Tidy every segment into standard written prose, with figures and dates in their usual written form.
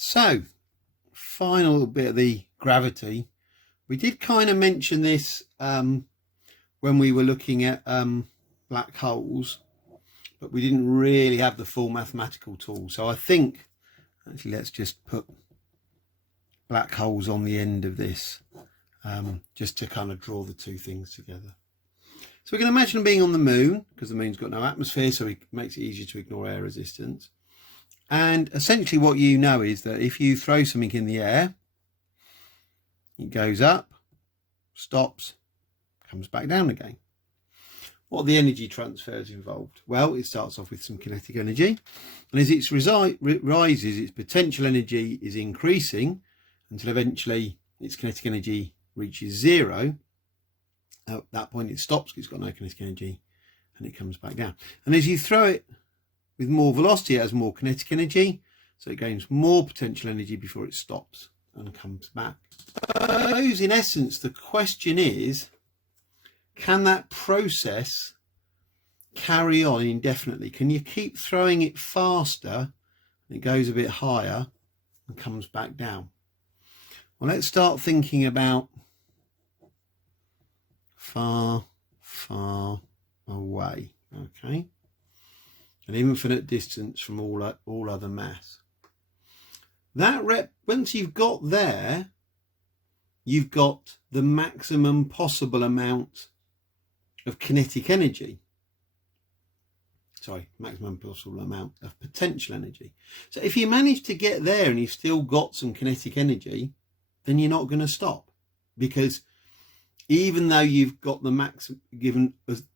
So, final bit of the gravity. We did kind of mention this when we were looking at black holes, but we didn't really have the full mathematical tool. So I think, actually, let's just put black holes on the end of this, just to kind of draw the two things together. So we can imagine being on the moon, because the moon's got no atmosphere, so it makes it easier to ignore air resistance. And essentially what you know is that if you throw something in the air, it goes up, stops, comes back down again. What are the energy transfers involved? Well, it starts off with some kinetic energy, and as it rises, its potential energy is increasing until eventually its kinetic energy reaches zero. At that point it stops because it's got no kinetic energy, and it comes back down. And as you throw it with more velocity, it has more kinetic energy, so it gains more potential energy before it stops and comes back. So in essence, the question is, can that process carry on indefinitely? Can you keep throwing it faster and it goes a bit higher and comes back down? Well, let's start thinking about far, far away, okay? An infinite distance from all other mass. Once you've got there, you've got the maximum possible amount of kinetic energy. Sorry, maximum possible amount of potential energy. So if you manage to get there and you've still got some kinetic energy, then you're not going to stop, because even though you've got the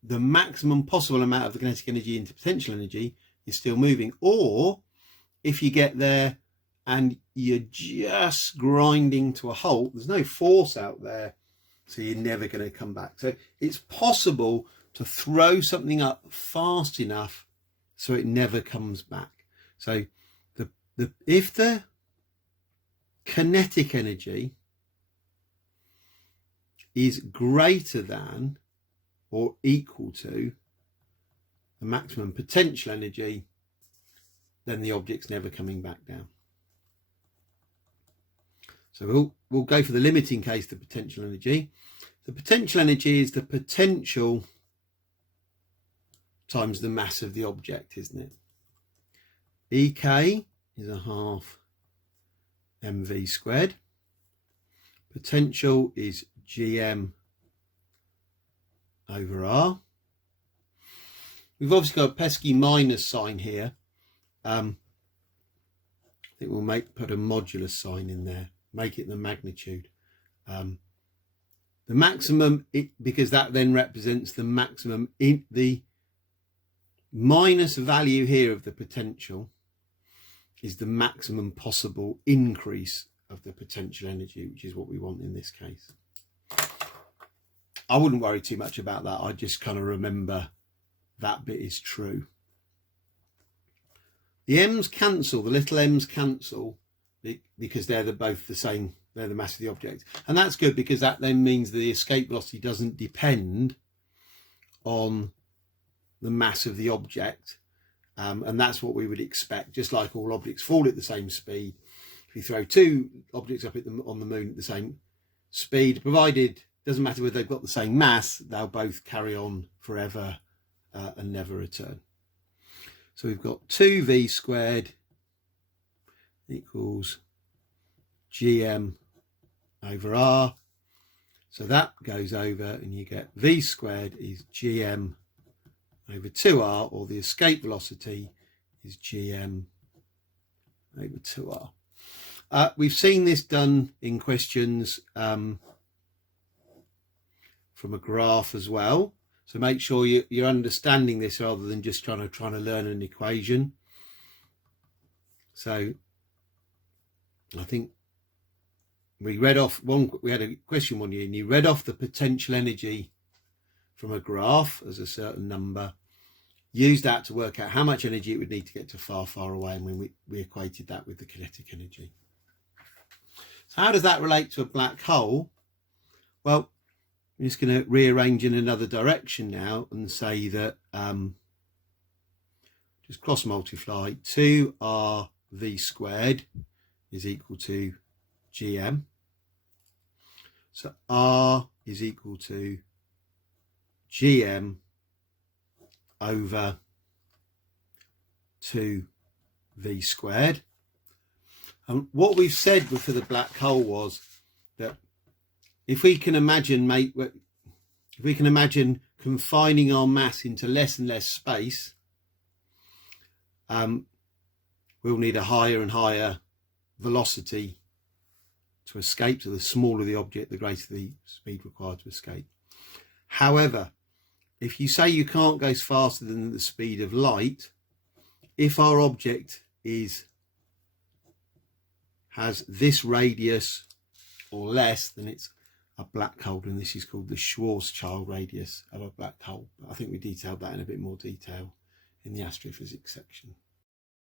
maximum possible amount of the kinetic energy into potential energy, you're still moving. Or if you get there and you're just grinding to a halt, there's no force out there, so you're never going to come back. So it's possible to throw something up fast enough so it never comes back. So if the kinetic energy is greater than or equal to the maximum potential energy, then the object's never coming back down. So we'll go for the limiting case, the potential energy. The potential energy is the potential times the mass of the object, isn't it? EK is a half mv squared. Potential is gm over r. We've obviously got a pesky minus sign here. I think we'll put a modulus sign in there, make it the magnitude. The maximum, because that then represents the maximum, in the minus value here of the potential is the maximum possible increase of the potential energy, which is what we want in this case. I wouldn't worry too much about that. I just kind of remember that bit is true. The m's cancel, the little m's cancel, because they're both the same, they're the mass of the object. And that's good, because that then means the escape velocity doesn't depend on the mass of the object. And that's what we would expect, just like all objects fall at the same speed. If you throw two objects up on the moon at the same speed, provided, doesn't matter whether they've got the same mass, they'll both carry on forever and never return. So we've got 2v squared equals gm over r. So that goes over and you get v squared is gm over 2r, or the escape velocity is gm over 2r. We've seen this done in questions from a graph as well. So make sure you're understanding this rather than just trying to learn an equation. So I think we had a question one year, and you read off the potential energy from a graph as a certain number, used that to work out how much energy it would need to get to far, far away, and when we equated that with the kinetic energy. So how does that relate to a black hole? Well, I'm just going to rearrange in another direction now and say that just cross multiply 2rv squared is equal to GM. So R is equal to GM over 2V squared. And what we've said for the black hole was that if we can imagine confining our mass into less and less space, we'll need a higher and higher velocity to escape. So the smaller the object, the greater the speed required to escape. However, if you say you can't go faster than the speed of light, if our object has this radius or less, then it's a black hole, and this is called the Schwarzschild radius of a black hole. I think we detailed that in a bit more detail in the astrophysics section.